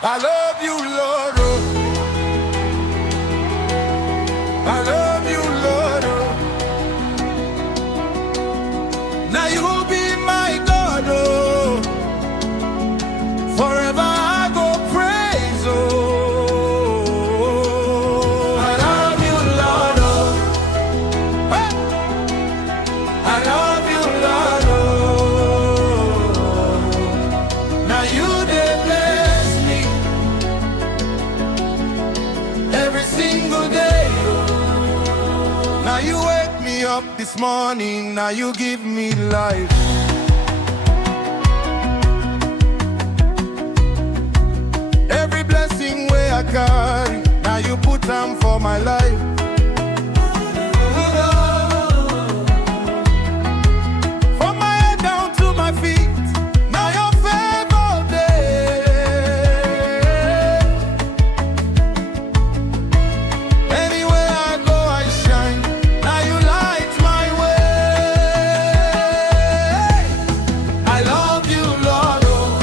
I love you, Lord. Oh. I love you, Lord. Oh. Now you will be my God. Oh. Forever I go praise. Oh. I love you, Lord. Oh. Hey. I love you, Lord. Oh. Now you did bless me every single day. Now you wake me up this morning, now you give me life. Every blessing where I carry, now you put them for my life. From my head down to my feet, now your favor day. Anywhere I go I shine, now you light my way. I love you, Lord. Oh.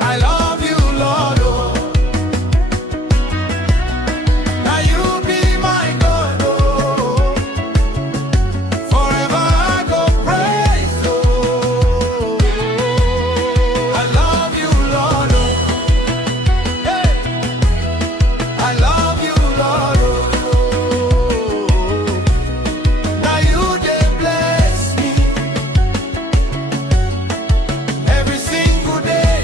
I love you, Lord. Oh. Now you be my God. Oh. Forever I go praise. Oh. I love you, Lord. Oh. Hey. I love you, Lord. Oh. Now you dey bless me every single day.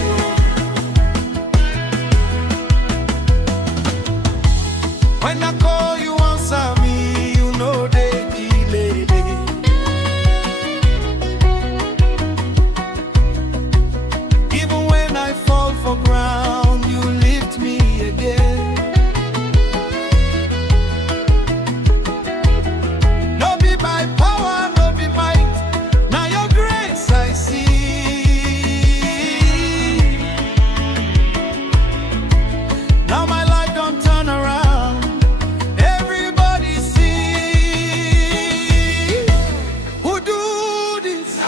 When I call you answer me, you know they delay. Even when I fall for ground, you lift me again. No be by power, no be might, now your grace I see. Now my life don't turn around, everybody see. Who do this?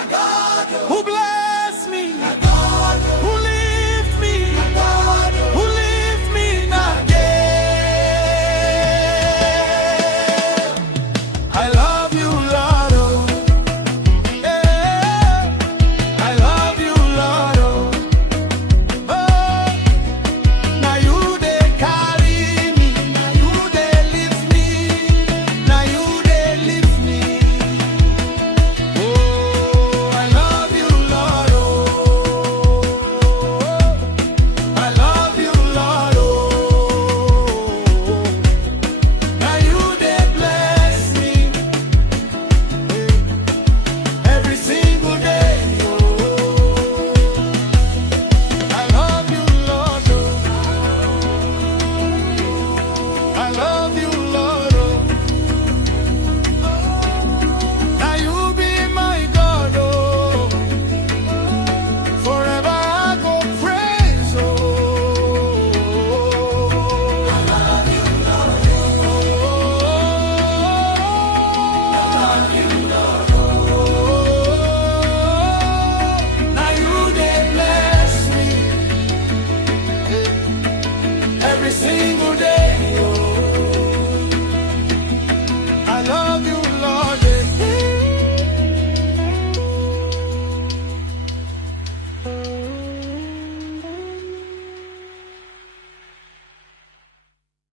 Who bless?